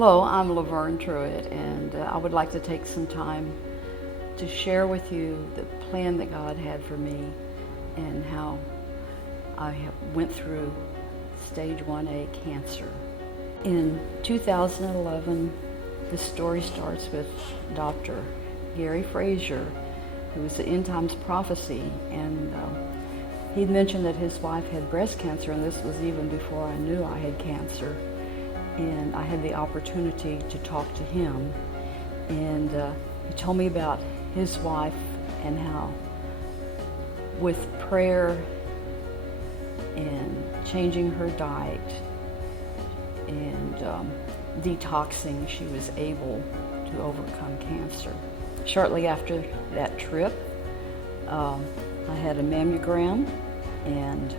Hello, I'm Laverne Truitt, and I would like to take some time to share with you the plan that God had for me and how I went through stage 1A cancer. In 2011, the story starts with Dr. Gary Frazier, who was the End Times Prophecy, and he'd mentioned that his wife had breast cancer, and this was even before I knew I had cancer. And I had the opportunity to talk to him, and he told me about his wife and how with prayer and changing her diet and detoxing, she was able to overcome cancer. Shortly after that trip, I had a mammogram and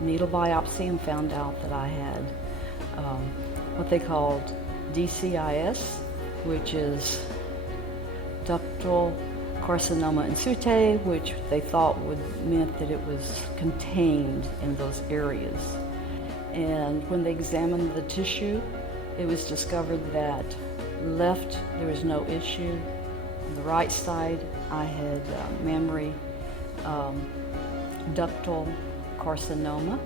needle biopsy and found out that I had what they called DCIS, which is ductal carcinoma in situ, which they thought meant that it was contained in those areas. And when they examined the tissue, it was discovered that left there was no issue. On the right side, I had mammary ductal carcinoma.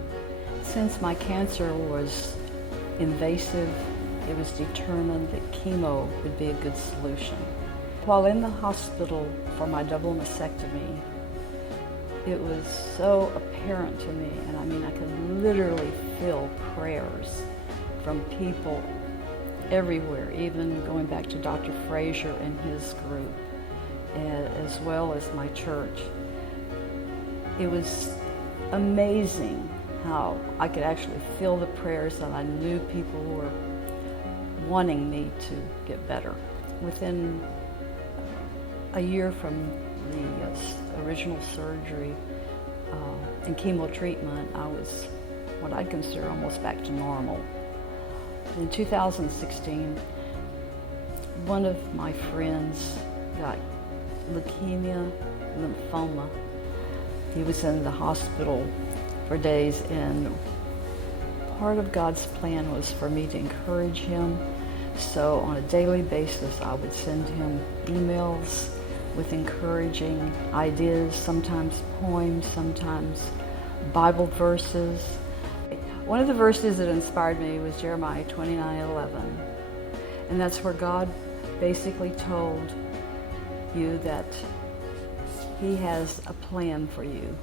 Since my cancer was invasive, it was determined that chemo would be a good solution. While in the hospital for my double mastectomy, it was so apparent to me, and I mean I could literally feel prayers from people everywhere, even going back to Dr. Frazier and his group, as well as my church. It was amazing how I could actually feel the prayers, and I knew people were wanting me to get better. Within a year from the original surgery and chemo treatment, I was what I'd consider almost back to normal. In 2016, one of my friends got leukemia, lymphoma. He was in the hospital for days, and part of God's plan was for me to encourage him. So on a daily basis, I would send him emails with encouraging ideas, sometimes poems, sometimes Bible verses. One of the verses that inspired me was Jeremiah 29:11, and that's where God basically told you that He has a plan for you.